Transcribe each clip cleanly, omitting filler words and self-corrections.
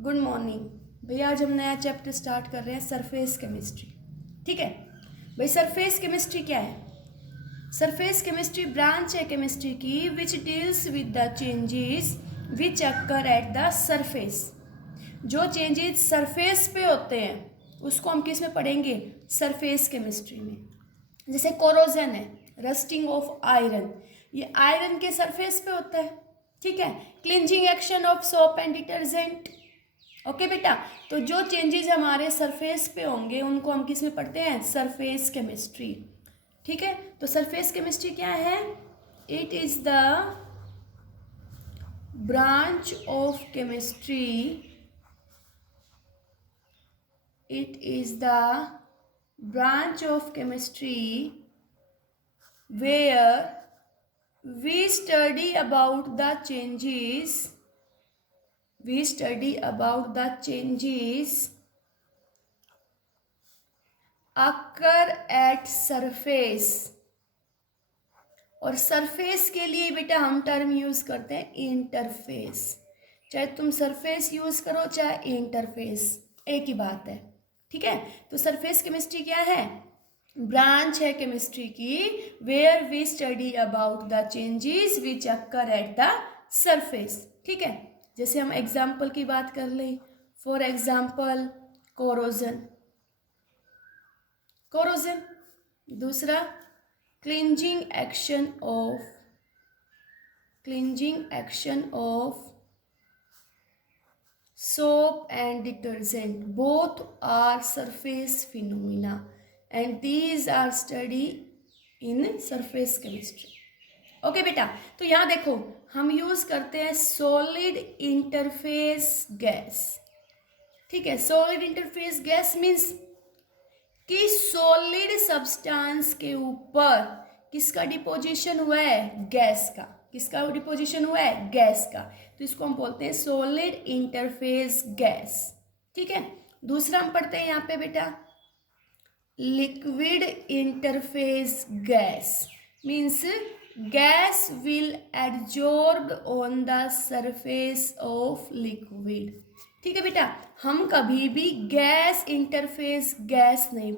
Good morning भैया। आज हम नया चैप्टर स्टार्ट कर रहे हैं सरफेस केमिस्ट्री। ठीक है भाई, सरफेस केमिस्ट्री क्या है? सरफेस केमिस्ट्री ब्रांच है केमिस्ट्री की which deals with the changes which occur at the surface. जो चेंजेस सरफेस पे होते हैं उसको हम किस में पढ़ेंगे? सरफेस केमिस्ट्री में। जैसे कोरोजन है, रस्टिंग ऑफ आयरन, ये आयरन के सरफेस पे होता है। ठीक है, cleansing action of soap and detergent. Okay बेटा, तो जो चेंजेस हमारे सरफेस पे होंगे उनको हम किस में पढ़ते हैं? Surface chemistry. ठीक है, तो सरफेस केमिस्ट्री क्या है? It is the branch of chemistry, it is the branch of chemistry where we study about the changes occur at surface। और सरफेस के लिए बेटा हम टर्म यूज करते हैं इंटरफेस। चाहे तुम सरफेस यूज करो चाहे इंटरफेस, एक ही बात है। ठीक है, तो सरफेस केमिस्ट्री क्या है? ब्रांच है केमिस्ट्री की where we study about the changes which occur at the surface. ठीक है, जैसे हम एग्जाम्पल की बात कर ले, फॉर एग्जाम्पल कोरोजन। दूसरा cleansing action of soap and detergent, both are surface phenomena and these are studied in surface chemistry। Okay बेटा, तो यहाँ देखो हम यूज करते हैं सॉलिड इंटरफेस गैस। ठीक है, सॉलिड इंटरफेस गैस मीन्स कि सॉलिड सब्सटेंस के ऊपर किसका डिपोजिशन हुआ है? गैस का। किसका डिपोजिशन हुआ है? गैस का। तो इसको हम बोलते हैं सॉलिड इंटरफेस गैस। ठीक है, दूसरा हम पढ़ते हैं यहाँ पे बेटा liquid interface gas. Means gas will adsorb on the surface of liquid. ठीक है बेटा, हम कभी भी गैस इंटरफेस गैस नहीं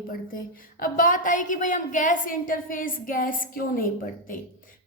पढ़ते, अब बात आई कि भाई हम गैस इंटरफेस गैस क्यों नहीं पढ़ते?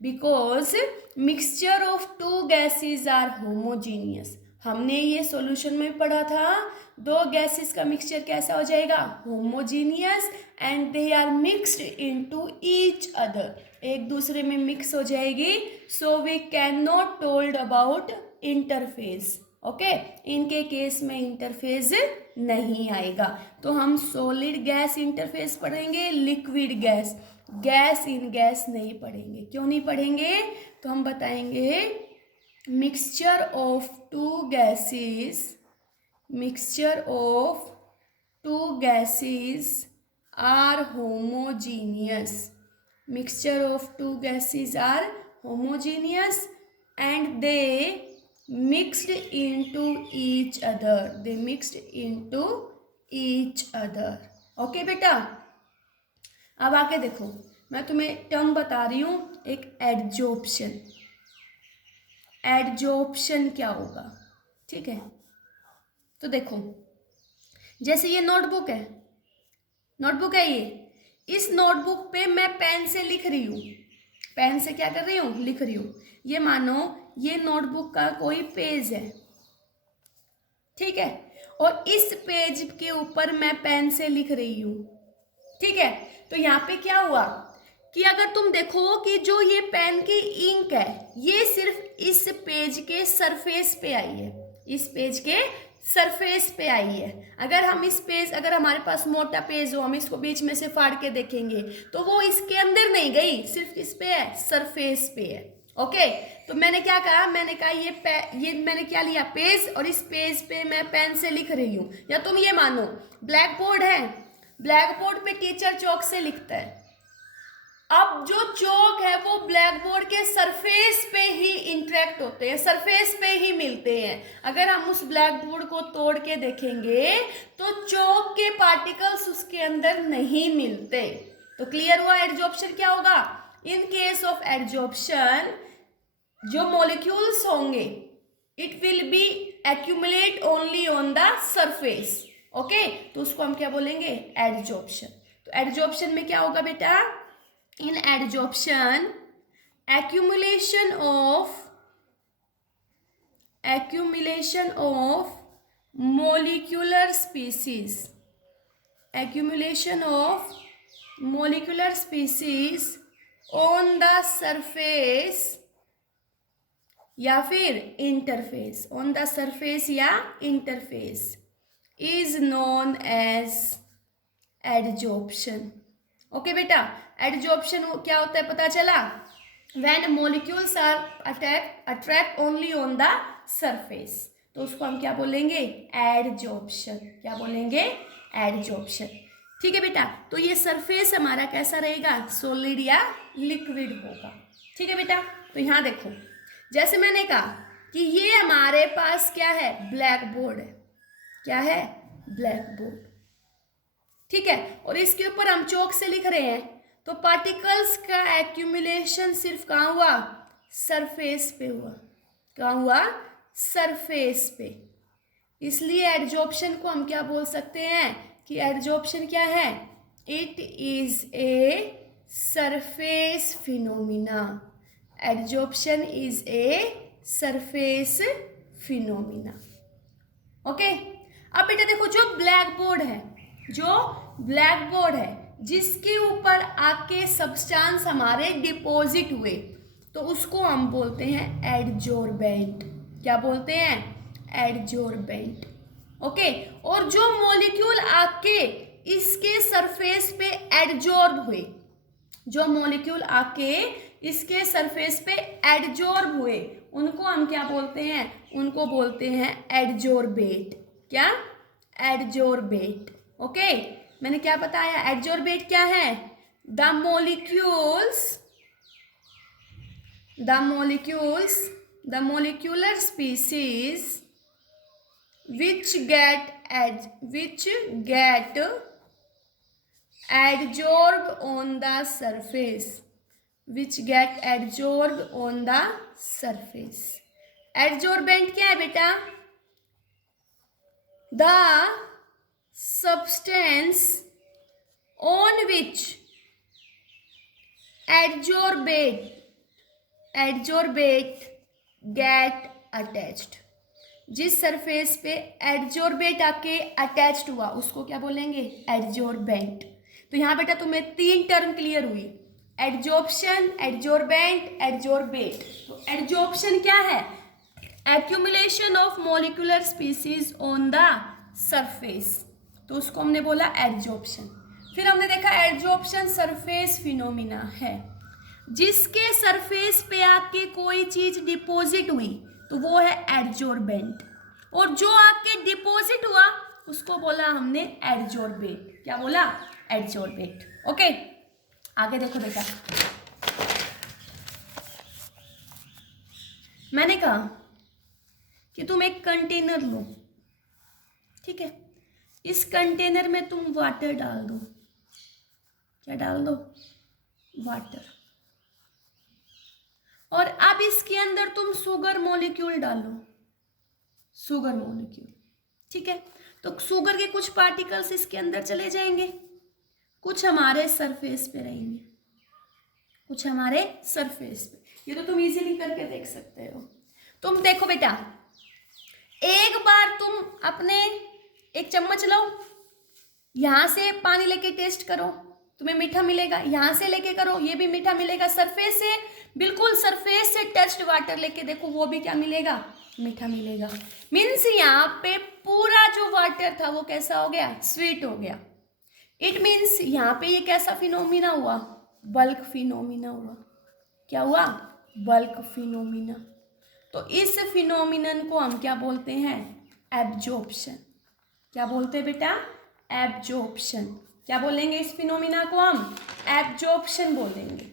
Because mixture of two gases are homogeneous. हमने ये सॉल्यूशन में पढ़ा था, दो गैसेस का मिक्सचर कैसा हो जाएगा? Homogeneous, and they are mixed into each other, एक दूसरे में मिक्स हो जाएगी। So we can not told about interface. Okay, इनके केस में इंटरफेस नहीं आएगा। तो हम सॉलिड गैस इंटरफेस पढ़ेंगे, liquid gas, gas in gas नहीं पढ़ेंगे। क्यों नहीं पढ़ेंगे? तो हम बताएंगे mixture of two gases are homogeneous and they mixed into each other। Okay बेटा, अब आके देखो मैं तुम्हें टर्म बता रही हूँ, एक एडजॉर्प्शन क्या होगा। ठीक है, तो देखो जैसे ये नोटबुक है ये, इस नोटबुक पे मैं पेन से लिख रही हूँ, पेन से क्या कर रही हूँ? लिख रही हूँ। ये मानो ये नोटबुक का कोई पेज है, ठीक है, और इस पेज के ऊपर मैं पेन से लिख रही हूँ। ठीक है, तो यहाँ पे क्या हुआ कि अगर तुम देखो कि जो ये पेन की इंक है ये सिर्फ इस पेज के सरफेस पे आई है, अगर हम अगर हमारे पास मोटा पेज हो, हम इसको बीच में से फाड़ के देखेंगे तो वो इसके अंदर नहीं गई, सिर्फ इस पे है, सरफेस पे है। ओके, तो मैंने क्या कहा? मैंने कहा ये मैंने क्या लिया? पेज, और इस पेज पे मैं पेन से लिख रही हूँ। या तुम ये मानो ब्लैक बोर्ड है, ब्लैक बोर्ड पे टीचर चौक से लिखता है। अब जो चौक है वो ब्लैक बोर्ड के सरफेस पे ही इंटरेक्ट होते हैं, सरफेस पे ही मिलते हैं। अगर हम उस ब्लैक बोर्ड को तोड़ के देखेंगे तो चौक के पार्टिकल्स उसके अंदर नहीं मिलते। तो क्लियर हुआ एडजॉर्प्शन क्या होगा? इन केस ऑफ एडजॉर्प्शन जो मॉलिक्यूल्स होंगे it will B accumulate only on the surface. Okay, तो उसको हम क्या बोलेंगे? एडजॉर्प्शन। तो एडजॉर्प्शन में क्या होगा बेटा? इन adsorption accumulation of molecular species, accumulation of molecular species on the surface या फिर इंटरफेस, ऑन द सरफेस या interface is known as adsorption. Okay बेटा, एडजॉर्प्शन क्या होता है पता चला? when molecules are attract only on the surface, तो उसको हम क्या बोलेंगे? एडजॉर्प्शन। क्या बोलेंगे? एडजॉर्प्शन। ठीक है बेटा, तो ये सरफेस हमारा कैसा रहेगा? सॉलिड या लिक्विड होगा। ठीक है बेटा, तो यहाँ देखो, जैसे मैंने कहा कि ये हमारे पास क्या है? ब्लैक बोर्ड है। क्या है? Black board. ठीक है, और इसके ऊपर हम चौक से लिख रहे हैं, तो पार्टिकल्स का एक्यूमुलेशन सिर्फ कहाँ हुआ? सरफेस पे हुआ। कहाँ हुआ? सरफेस पे। इसलिए एडजॉर्प्शन को हम क्या बोल सकते हैं कि एडजॉर्प्शन क्या है? It is a surface phenomena. Adsorption is a surface phenomena. Okay, अब बेटा देखो, जो ब्लैक बोर्ड है, जो ब्लैक बोर्ड है जिसके ऊपर आके सब्सटेंस हमारे डिपॉजिट हुए, तो उसको हम बोलते हैं एडजॉर्बेंट। क्या बोलते हैं? एडजॉर्बेंट। ओके, और जो मॉलिक्यूल आके इसके सरफेस पे एडजॉर्ब हुए, जो मॉलिक्यूल आके इसके सरफेस पे एडजॉर्ब हुए, उनको हम क्या बोलते हैं? उनको बोलते हैं एडजॉर्बेट। क्या? एडजॉर्बेट। ओके, मैंने क्या बताया? एडजॉर्बेट क्या है? The molecular species which get adsorbed on the surface, adsorbent क्या है बेटा? The substance on which adsorbate get attached, जिस सरफेस पे एडजॉर्बेट आके अटैच्ड हुआ उसको क्या बोलेंगे? एडजॉर्बेंट। तो यहाँ बेटा तुम्हें 3 टर्म क्लियर हुई, एडजॉर्प्शन, एडजॉर्बेंट, एडजॉर्बेट। तो एडजॉर्प्शन क्या है? Accumulation of molecular species on the surface, तो उसको हमने बोला एडजॉर्प्शन। फिर हमने देखा एडजॉर्प्शन सरफेस फिनोमिना है, जिसके सरफेस पे आके कोई चीज डिपॉजिट हुई तो वो है एडजॉर्बेंट, और जो आके डिपॉजिट हुआ उसको बोला हमने एडजॉर्बेट। क्या बोला? एडजॉर्बेट। ओके, आगे देखो बेटा, मैंने कहा कि तुम एक कंटेनर लो। ठीक है, इस कंटेनर में तुम वाटर डाल दो। क्या डाल दो? वाटर। और अब इसके अंदर तुम शुगर मॉलिक्यूल डालो, शुगर मॉलिक्यूल। ठीक है, तो शुगर के कुछ पार्टिकल्स इसके अंदर चले जाएंगे, कुछ हमारे सरफेस पे रहेंगे, कुछ हमारे सरफेस पे। ये तो तुम इजीली करके देख सकते हो। तुम देखो बेटा, एक बार तुम अपने एक चम्मच लो, यहां से पानी लेके टेस्ट करो, तुम्हें मीठा मिलेगा। यहां से लेके करो, ये भी मीठा मिलेगा। सरफेस से, बिल्कुल सरफेस से टच्ड वाटर लेके देखो, वो भी क्या मिलेगा? मीठा मिलेगा। मीन्स यहाँ पे पूरा जो वाटर था वो कैसा हो गया? स्वीट हो गया। इट मीन्स यहाँ पे ये कैसा फिनोमिना हुआ? बल्क फिनोमिना हुआ। क्या हुआ? Bulk phenomena. तो इस फिनोमिनन को हम क्या बोलते हैं? एब्जॉर्प्शन। क्या बोलते हैं बेटा? एब्जॉर्प्शन। क्या बोलेंगे इस फिनोमिना को हम? एब्जॉर्प्शन बोलेंगे।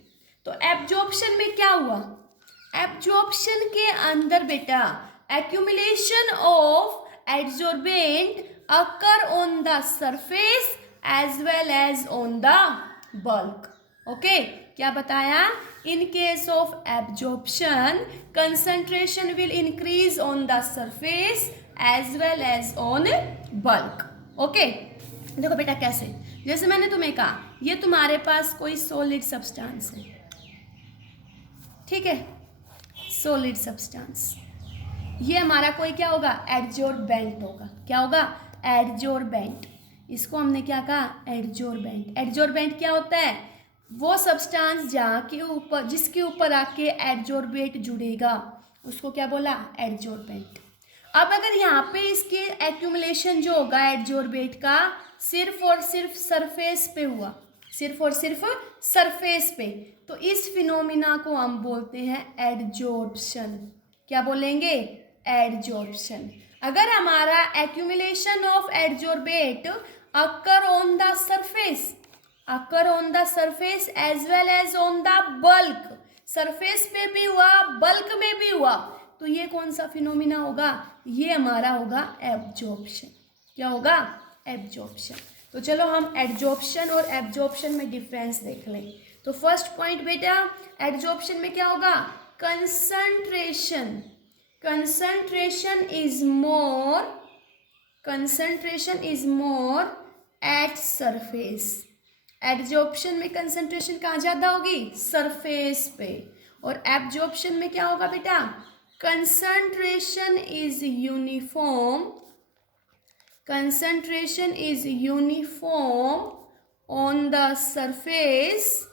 तो एब्जॉर्प्शन में क्या हुआ? एब्जॉर्प्शन के अंदर बेटा accumulation of adsorbent occur on the surface as well as on the bulk. Okay, क्या बताया? In case of absorption concentration will increase on the surface as well as on bulk. Okay, देखो बेटा कैसे, जैसे मैंने तुम्हें कहा ये तुम्हारे पास कोई सॉलिड सब्सटेंस है, ठीक है, सॉलिड सब्सटेंस, ये हमारा कोई क्या होगा, एडजॉर्बेंट होगा। क्या होगा, एडजॉर्बेंट। इसको हमने क्या कहा, एडजॉर्बेंट। एडजॉर्बेंट क्या होता है, वो सब्सटेंस जहाँ के ऊपर, जिसके ऊपर आके एडजॉर्बेट जुड़ेगा उसको क्या बोला, एडजॉर्बेंट। अब अगर यहाँ पे इसके एक्यूमुलेशन जो होगा एडजॉर्बेट का सिर्फ और सिर्फ सरफेस पे हुआ, सिर्फ और सिर्फ सरफेस पे, तो इस फिनोमिना को हम बोलते हैं एडजॉर्प्शन। क्या बोलेंगे, एडजॉर्प्शन। अगर हमारा accumulation of adsorbate occur on the surface, occur on the surface as well as on the bulk, surface पे भी हुआ बल्क में भी हुआ, तो ये कौन सा फिनोमिना होगा, ये हमारा होगा एब्जॉर्प्शन। क्या होगा, एब्जॉर्प्शन। तो चलो हम एडजॉर्प्शन और एब्जॉर्प्शन में डिफरेंस देख लें। तो फर्स्ट पॉइंट बेटा, एडजॉर्प्शन में क्या होगा, concentration, concentration is more, concentration is more at surface. Adsorption में कंसंट्रेशन कहाँ ज़्यादा होगी, सरफेस पे। और एब्जॉर्प्शन में क्या होगा बेटा, concentration is uniform, concentration is uniform on the surface,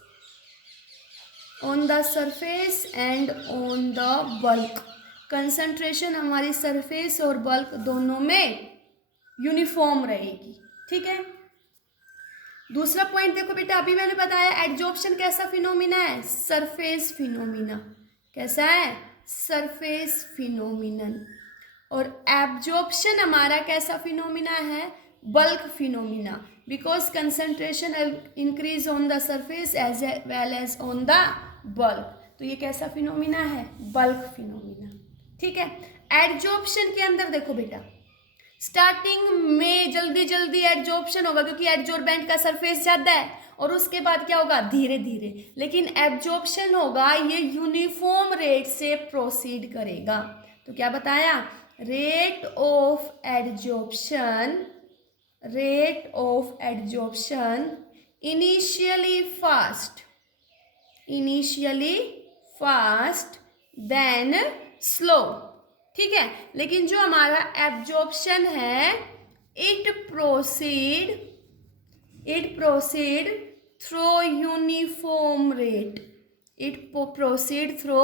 on the surface and on the bulk। concentration हमारी सरफेस और बल्क दोनों में यूनिफॉर्म रहेगी, ठीक है। दूसरा पॉइंट देखो बेटा, अभी मैंने बताया एडजॉर्प्शन कैसा फिनोमिना है, सरफेस फिनोमिना। कैसा है, सरफेस फिनोमिनन। और एब्जॉर्प्शन हमारा कैसा फिनोमिना है, bulk phenomena, because concentration increase on the surface as well as on the bulk. तो ये कैसा फिनोमिना है, बल्क फिनोमिना, ठीक है। एडजॉर्प्शन के अंदर देखो बेटा, स्टार्टिंग में जल्दी जल्दी एडजॉर्प्शन होगा क्योंकि एडजॉर्बेंट का सरफेस ज़्यादा है, और उसके बाद क्या होगा, धीरे धीरे। लेकिन एब्जॉर्प्शन होगा ये यूनिफॉर्म रेट से प्रोसीड करेगा। तो क्या बताया, rate of adsorption, rate of adsorption initially fast, initially fast then slow, ठीक है। लेकिन जो हमारा एब्जॉर्प्शन है it proceed through uniform rate, it proceed through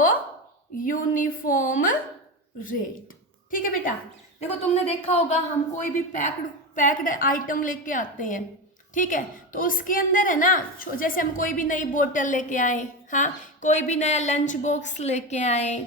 uniform rate, ठीक है बेटा। देखो तुमने देखा होगा हम कोई भी पैक्ड आइटम लेके आते हैं, ठीक है, तो उसके अंदर है ना, जैसे हम कोई भी नई बोतल लेके आए, हाँ, कोई भी नया लंच बॉक्स लेके आए,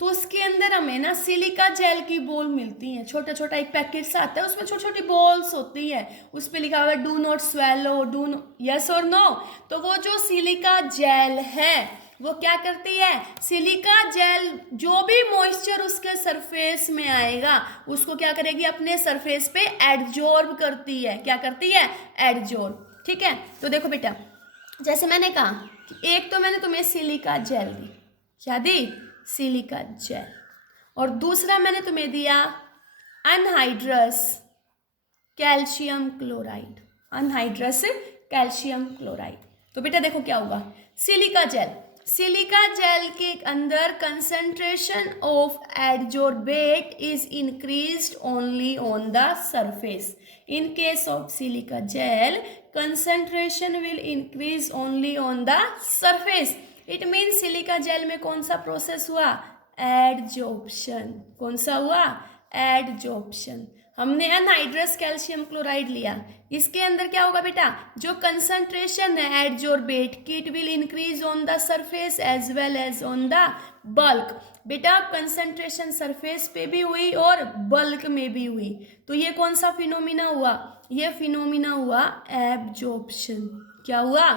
तो उसके अंदर हमें ना सिलिका जेल की बॉल मिलती हैं। छोटा छोटा एक पैकेट आता है, उसमें छोटी छोटी बॉल्स होती है, उस पर लिखा हुआ है do not swallow, do yes और नो। तो वो जो सिलिका जेल है वो क्या करती है, सिलिका जेल जो भी मॉइस्चर उसके सरफेस में आएगा उसको क्या करेगी, अपने सरफेस पे एडजॉर्ब करती है। क्या करती है, एडजॉर्ब, ठीक है। तो देखो बेटा, जैसे मैंने कहा कि एक तो मैंने तुम्हें सिलिका जेल दी, क्या दी, सिलिका जेल, और दूसरा मैंने तुम्हें दिया anhydrous calcium chloride, anhydrous calcium chloride. तो बेटा देखो क्या होगा, सिलिका जेल, सिलिका जेल के अंदर concentration of adsorbate is increased only on the surface. In case of silica gel concentration will increase only on the surface. It means silica gel में कौन सा प्रोसेस हुआ, एडजॉर्प्शन। कौन सा हुआ, adsorption. हमने अनहाइड्रस कैल्शियम क्लोराइड लिया, इसके अंदर क्या होगा बेटा, जो कंसंट्रेशन है एडजॉर्बेट की it will increase on the surface as well as on the bulk. बेटा कंसंट्रेशन सरफेस पे भी हुई और बल्क में भी हुई, तो ये कौन सा फिनोमिना हुआ, ये फिनोमिना हुआ एब्जॉर्प्शन। क्या हुआ,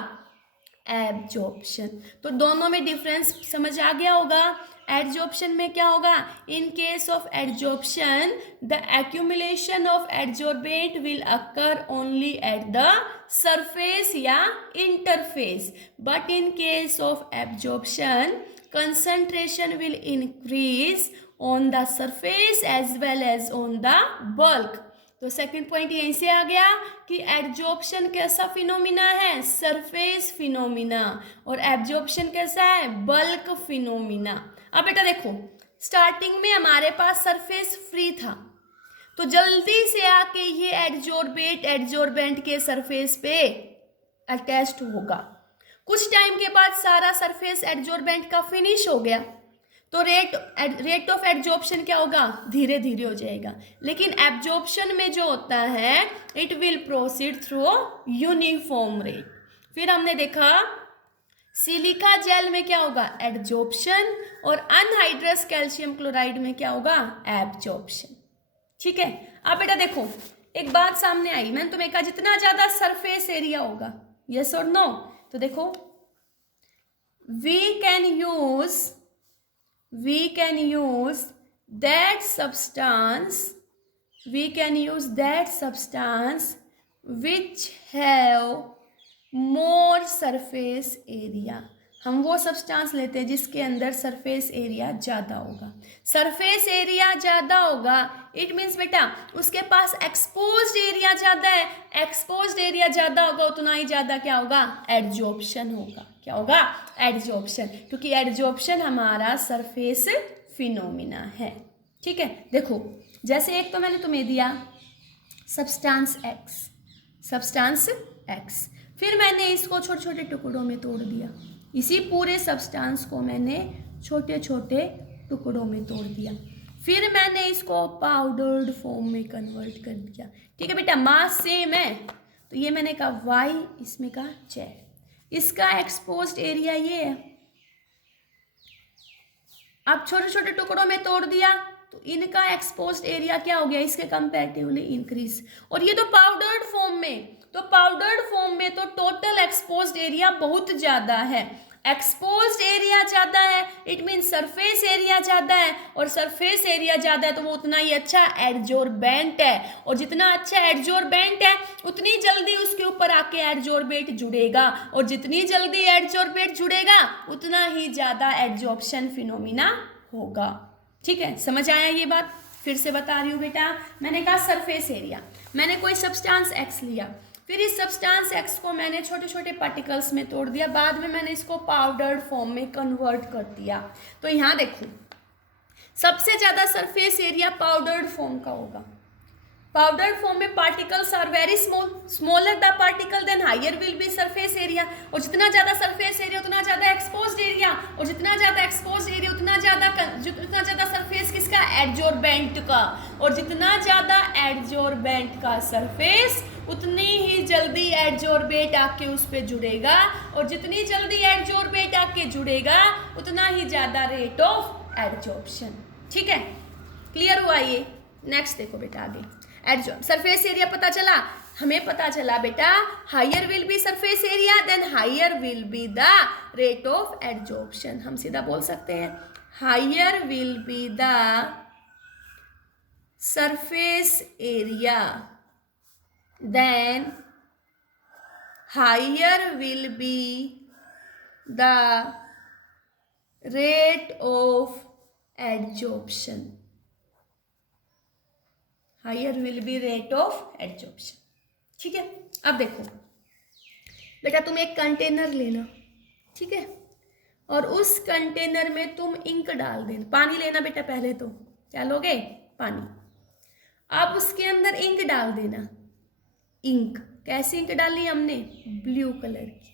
एब्जॉर्प्शन। तो दोनों में डिफरेंस समझ आ गया होगा। एड्जॉर्प्शन में क्या होगा, in case of adsorption the accumulation of adsorbent will occur only at the surface या interface, but in case of absorption concentration will increase on the surface as well as on the bulk। तो second point यहीं से आ गया कि adsorption कैसा phenomena है, surface phenomena, और absorption कैसा है, बल्क फिनोमिना। अब बेटा देखो, स्टार्टिंग में हमारे पास सरफेस फ्री था, तो जल्दी से आके ये एड्जॉर्बेट एड्जॉर्बेंट के सरफेस पे अटैच्ड होगा। कुछ टाइम के बाद सारा सरफेस एड्जॉर्बेंट का फिनिश हो गया, तो रेट ऑफ एड्जॉर्प्शन क्या होगा, धीरे धीरे हो जाएगा। लेकिन एब्जॉर्प्शन में जो होता है it will proceed through uniform rate. फिर हमने देखा सिलिका जेल में क्या होगा, एड्जॉर्प्शन, और अनहाइड्रस कैल्शियम क्लोराइड में क्या होगा, एब्जॉर्प्शन। ठीक है। अब बेटा देखो, एक बात सामने आई, मैंने तुम्हें कहा जितना ज्यादा सरफेस एरिया होगा, यस और नो, तो देखो we can use that substance which have more surface area। हम वो सब्सटेंस लेते हैं जिसके अंदर सरफेस एरिया ज़्यादा होगा। सरफेस एरिया ज़्यादा होगा इट मीन्स बेटा उसके पास एक्सपोज्ड एरिया ज़्यादा है, एक्सपोज्ड एरिया ज़्यादा होगा उतना ही ज़्यादा क्या होगा, एड्जॉर्प्शन होगा। क्या होगा, एड्जॉर्प्शन, क्योंकि एड्जॉर्प्शन हमारा सरफेस फिनोमिना है। ठीक है। देखो जैसे एक तो मैंने तुम्हें दिया सब्सटेंस एक्स, फिर मैंने इसको छोटे छोटे टुकड़ों में तोड़ दिया, इसी पूरे सब्सटेंस को मैंने छोटे छोटे टुकड़ों में तोड़ दिया, फिर मैंने इसको पाउडर्ड फॉर्म में कन्वर्ट कर दिया। ठीक है बेटा, मास सेम है, तो ये मैंने कहा वाई, इसमें कहा जेड। इसका एक्सपोज्ड एरिया ये है, अब छोटे छोटे टुकड़ों में तोड़ दिया तो इनका एक्सपोज्ड एरिया क्या हो गया, इसके कंपैरेटिवली इंक्रीज। और ये तो पाउडर्ड फॉर्म में, तो पाउडर्ड फॉर्म में तो टोटल एक्सपोज्ड एरिया बहुत ज़्यादा है। एक्सपोज्ड एरिया ज़्यादा है इट मीन सरफेस एरिया ज़्यादा है, और सरफेस एरिया ज़्यादा है तो वो उतना ही अच्छा एड्जॉर्बेंट है, और जितना अच्छा एड्जॉर्बेंट है उतनी जल्दी उसके ऊपर आके एड्जॉर्बेट जुड़ेगा, और जितनी जल्दी एड्जॉर्बेट जुड़ेगा उतना ही ज़्यादा एड्जॉर्प्शन फिनोमिना होगा। ठीक है, समझ आया ये बात? फिर से बता रही हूँ बेटा, मैंने कहा सरफेस एरिया, मैंने कोई सब्सटेंस एक्स लिया, फिर इस सब्सटेंस एक्स को मैंने छोटे छोटे पार्टिकल्स में तोड़ दिया, बाद में मैंने इसको पाउडर्ड फॉर्म में कन्वर्ट कर दिया। तो यहाँ देखो सबसे ज़्यादा सरफेस एरिया पाउडर्ड फॉर्म का होगा। पाउडर्ड फॉर्म में particles are very small, smaller the particle then higher will be surface area, और जितना ज़्यादा सरफेस एरिया उतना ज़्यादा एक्सपोज्ड एरिया, और जितना ज़्यादा एक्सपोज्ड एरिया उतना ज़्यादा सरफेस किसका, एड्जॉर्बेंट का, और जितना ज़्यादा एड्जॉर्बेंट का सरफेस उतनी ही जल्दी एड्जॉर्बेट आके उस पर जुड़ेगा, और जितनी जल्दी एड्जॉर्बेट आके जुड़ेगा उतना ही ज़्यादा रेट ऑफ एड्जॉर्प्शन। ठीक है, क्लियर हुआ ये? नेक्स्ट देखो बेटा, आगे सरफेस एरिया पता चला, हमें पता चला बेटा higher will be surface area then higher will be the rate of adsorption. हम सीधा बोल सकते हैं higher will be the surface area then higher will be the rate of adsorption, higher will be rate of adsorption। ठीक है, अब देखो बेटा तुम एक कंटेनर लेना, ठीक है, और उस कंटेनर में तुम इंक डाल देना, पानी लेना बेटा, पहले तो क्या लोगे, पानी। अब उसके अंदर इंक डाल देना, इंक कैसी इंक डाली हमने, ब्लू कलर की।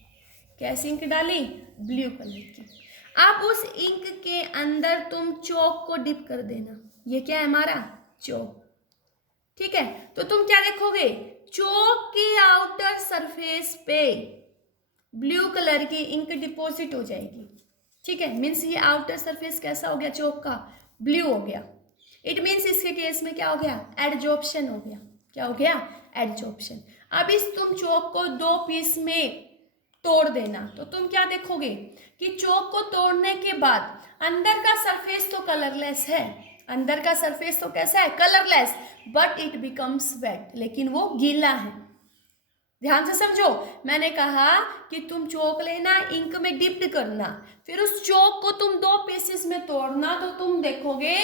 कैसी इंक डाली, ब्लू कलर की। अब उस इंक के अंदर तुम चौक को डिप कर देना, ये क्या है हमारा, चौक। ठीक है, तो तुम क्या देखोगे, चौक की आउटर सरफेस पे ब्लू कलर की इंक डिपॉजिट हो जाएगी। ठीक है, मीन्स ये आउटर सरफेस कैसा हो गया, चौक का ब्लू हो गया। इट मीन्स इसके केस में क्या हो गया, एड्जॉर्प्शन हो गया। क्या हो गया, एड्जॉर्प्शन। अब इस तुम चौक को दो पीस में तोड़ देना, तो तुम क्या देखोगे कि चौक को तोड़ने के बाद अंदर का सरफेस तो कलरलेस है, अंदर का सरफेस तो कैसा है, colourless, but it becomes wet, लेकिन वो गीला है। ध्यान से समझो, मैंने कहा कि तुम चौक लेना, इंक में डिप्ट करना, फिर उस चौक को तुम दो पीसेस में तोड़ना, तो तुम देखोगे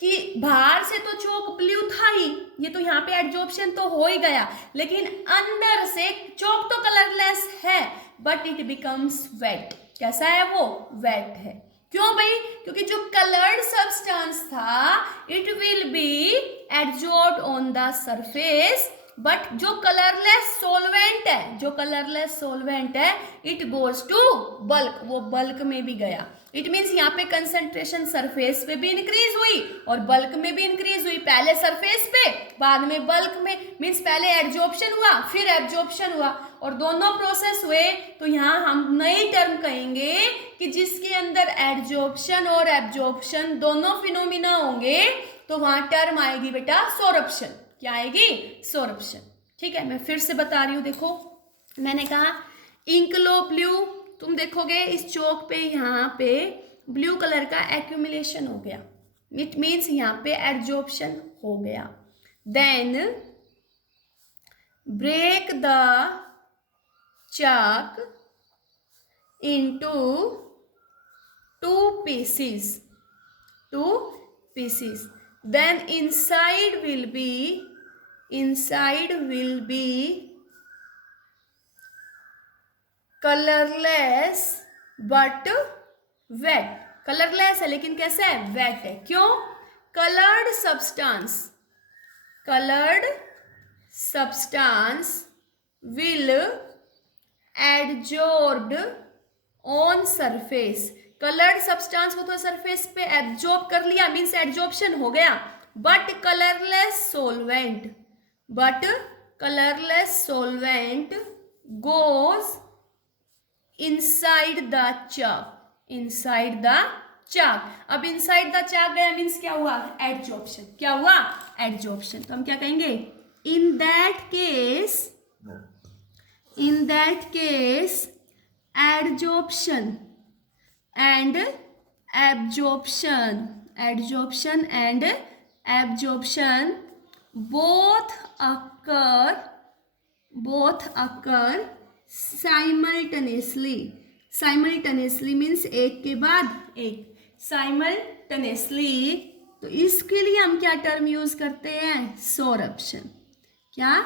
कि बाहर से तो चौक ब्लू था ही, ये तो यहाँ पे एडजॉर्प्शन तो हो ही गया, लेकिन अंदर से चौक तो कलरलेस है, बट इट बिकम्स वेट। कैसा है वो, वेट है। क्यों भाई, क्योंकि जो कलर्ड सब्सटेंस था it will be adsorbed on the surface, but जो कलरलेस सॉल्वेंट है, जो कलरलेस सॉल्वेंट है, इट गोज टू बल्क, वो बल्क में भी गया। इट मीन्स यहाँ पे कंसंट्रेशन सरफेस पे भी इंक्रीज हुई और बल्क में भी इंक्रीज हुई, पहले सरफेस पे बाद में बल्क में, मीन्स पहले एडजॉर्प्शन हुआ फिर एब्जॉर्प्शन हुआ, और दोनों प्रोसेस हुए, तो यहाँ हम नई टर्म कहेंगे कि जिसके अंदर एडजॉर्प्शन और एब्जॉर्प्शन दोनों फिनोमिना होंगे, तो वहां टर्म आएगी बेटा सोरप्शन। क्या आएगी, सोरप्शन। ठीक है, मैं फिर से बता रही हूँ, देखो मैंने कहा इंक लो ब्लू, तुम देखोगे इस चौक पे यहाँ पे ब्लू कलर का एक्यूमुलेशन हो गया, इट मीन्स यहाँ पे एडजॉर्प्शन हो गया। Then break the chalk into two pieces, then inside will be colorless but wet, colourless है लेकिन कैसा है, वेट है। क्यों, coloured substance will adsorbed on surface, coloured substance को तो सरफेस पे एब्जॉर्ब कर लिया, मीन्स एडजॉर्प्शन हो गया, but colourless solvent goes inside the chalk, अब इनसाइड द चाक गया, मीन्स क्या हुआ, एडजॉर्प्शन। क्या हुआ, एडजॉर्प्शन। तो हम क्या कहेंगे, in that case adsorption and absorption both occur simultaneously means एक के बाद एक, simultaneously, तो इसके लिए हम क्या टर्म यूज करते हैं, सोरप्शन। क्या,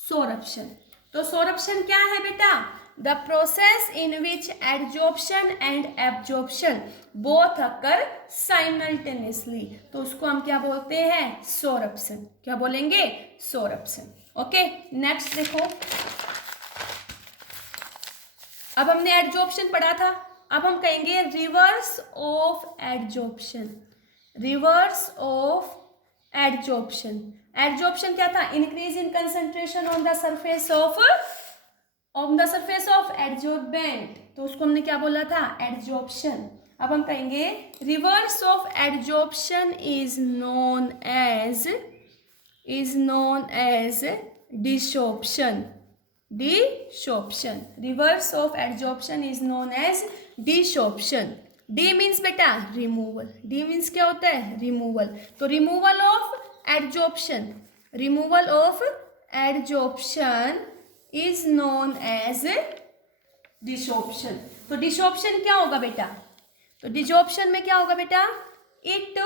सोरप्शन। तो सोरप्शन क्या है बेटा, the process in which adsorption and absorption both occur simultaneously, तो उसको हम क्या बोलते हैं, सोरप्शन। क्या बोलेंगे, सोरप्शन। ओके, नेक्स्ट देखो, अब हमने एडजॉर्प्शन पढ़ा था, अब हम कहेंगे रिवर्स ऑफ एडजॉर्प्शन। एडजॉर्प्शन क्या था, increase in concentration on the surface of adsorbent, तो उसको हमने क्या बोला था, एडजॉर्प्शन। अब हम कहेंगे reverse of adsorption is known as desorption. Reverse of adsorption is known as desorption. De means बेटा रिमूवल, डी मीन्स क्या होता है, रिमूवल। तो removal of adsorption is known as desorption. तो डिसॉर्प्शन क्या होगा बेटा, तो डिसॉर्प्शन में क्या होगा बेटा, it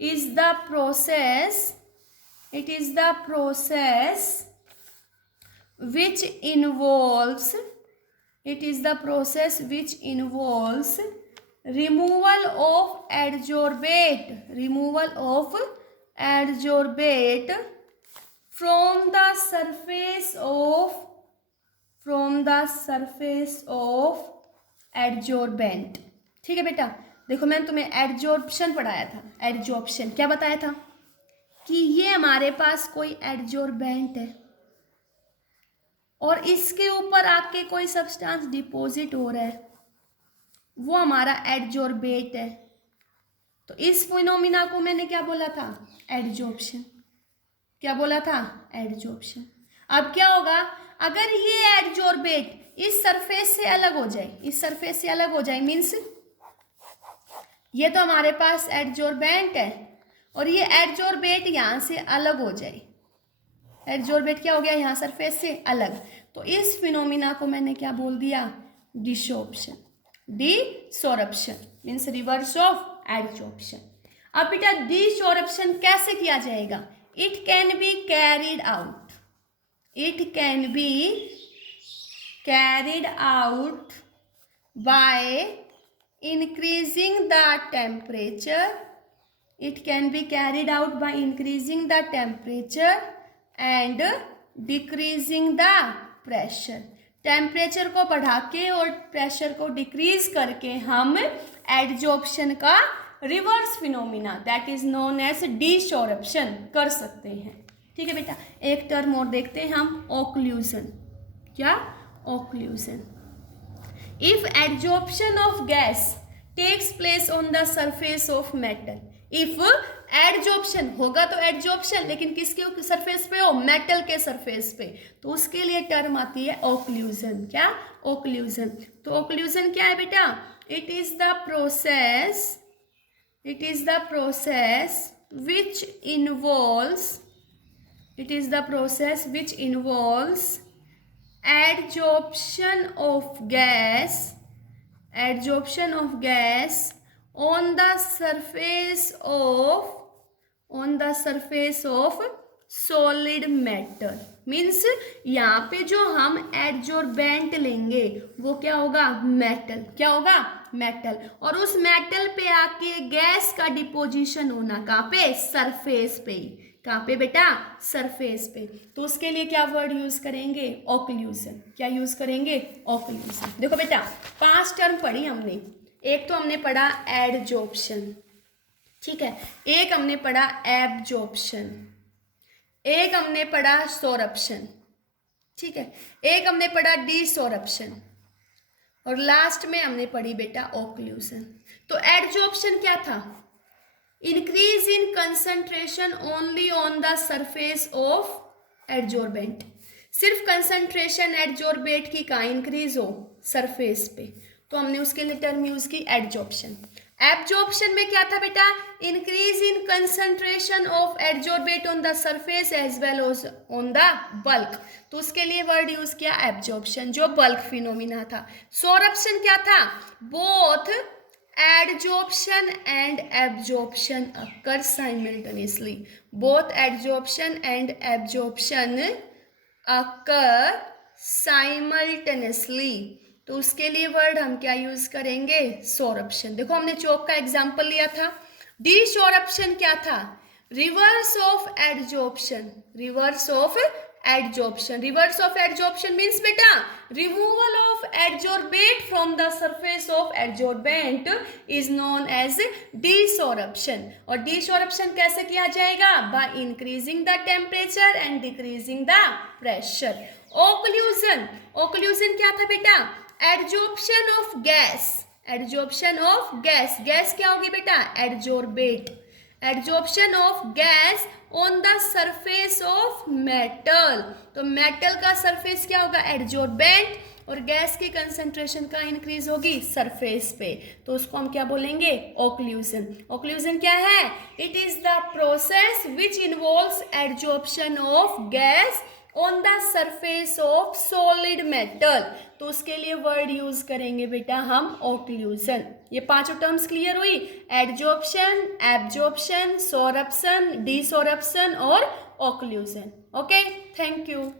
is the process which involves removal of adsorbate from the surface of adsorbent। ठीक है बेटा, देखो मैंने तुम्हें एडजॉर्प्शन पढ़ाया था, एडजॉर्प्शन क्या बताया था कि ये हमारे पास कोई एडजॉर्बेंट है और इसके ऊपर आके कोई सब्सटेंस डिपॉजिट हो रहा है, वो हमारा एडजॉर्बेट है। तो इस फिनोमिना को मैंने क्या बोला था, एडजॉर्प्शन। क्या बोला था, एडजॉर्प्शन। अब क्या होगा, अगर ये एडजॉर्बेट इस सरफेस से अलग हो जाए, इस सरफेस से अलग हो जाए मीन्स ये तो हमारे पास एडजॉर्बेंट है और ये एडजॉर्बेट यहाँ से अलग हो जाए। एडजॉर्बेट क्या हो गया, यहाँ सरफेस से अलग। तो इस फिनोमिना को मैंने क्या बोल दिया, desorption. Desorption means reverse of adsorption. अब बेटा डिसॉर्प्शन कैसे किया जाएगा, it can be carried out, it can be carried out by increasing the temperature, it can be carried out by increasing the temperature and decreasing the pressure। Temperature को बढ़ा के और pressure को डिक्रीज करके हम एडजॉर्प्शन का reverse phenomena that is known as desorption कर सकते हैं। ठीक है बेटा, एक टर्म और देखते हैं हम, ओक्लूजन। क्या, occlusion. If adsorption of gas takes place on the surface of metal, if adsorption होगा तो adsorption लेकिन किसके सरफेस पे हो, मेटल के सरफेस पे, तो उसके लिए टर्म आती है ओक्लूजन। क्या, ओक्लूजन। तो ओक्लूजन क्या है बेटा, it is the process, it is the process which involves, it is the process which involves adsorption of gas, adsorption of gas on the surface of, on the surface of solid metal। Means यहाँ पे जो हम adsorbent लेंगे वो क्या होगा, metal. क्या होगा, मेटल। और उस मेटल पे आके गैस का डिपोजिशन होना कहाँ पे, सरफेस पे। कहाँ पे बेटा, सरफेस पे। तो उसके लिए क्या वर्ड यूज करेंगे, ओक्लूजन। क्या यूज करेंगे, ओक्लूजन। देखो बेटा 5 टर्म पढ़ी हमने, एक तो हमने पढ़ा एडजॉर्प्शन, ठीक है, एक हमने पढ़ा एब्जॉर्प्शन, एक हमने पढ़ा सोरप्शन, ठीक है, एक हमने पढ़ा डिसॉर्प्शन और लास्ट में हमने पढ़ी बेटा ओक्लूजन। तो एडजॉर्प्शन क्या था, increase in concentration only on the surface of adsorbent। सिर्फ कंसंट्रेशन एडजॉर्बेट की कहाँ इंक्रीज हो, सरफेस पे, तो हमने उसके लिए टर्म यूज की एडजॉर्प्शन। एब्जॉर्प्शन में क्या था बेटा, increase in concentration of adsorbate on the surface as well as on the bulk, तो उसके लिए वर्ड यूज किया एब्जॉर्प्शन, जो बल्क फिनोमिना था। सोरप्शन क्या था, both adsorption and absorption occur simultaneously, both adsorption and absorption occur simultaneously, तो उसके लिए वर्ड हम क्या यूज करेंगे, सोरप्शन। देखो हमने चौक का एग्जांपल लिया था। डिसॉर्प्शन क्या था, reverse of adsorption, reverse of adsorption। reverse of adsorption means बेटा removal of adsorbate from the surface of adsorbent is known as desorption। और desorption कैसे किया जाएगा, by increasing the temperature and decreasing the pressure। occlusion, occlusion क्या था बेटा, adsorption of gas, adsorption of gas, gas क्या होगी बेटा, adsorbate, adsorption of gas on the surface of metal, तो मेटल का सरफेस क्या होगा, एडजॉर्बेंट, और गैस की कंसंट्रेशन का इंक्रीज होगी सरफेस पे, तो उसको हम क्या बोलेंगे, ओक्लूजन। ओक्लूजन क्या है, it is the process which involves adsorption of gas on the surface of solid metal, तो उसके लिए वर्ड यूज करेंगे बेटा हम ओक्लूजन। ये 5 टर्म्स क्लियर हुई, एडजॉर्प्शन, एब्जॉर्प्शन, सोरप्शन, डिसॉर्प्शन और ओक्लूजन। Okay, thank you.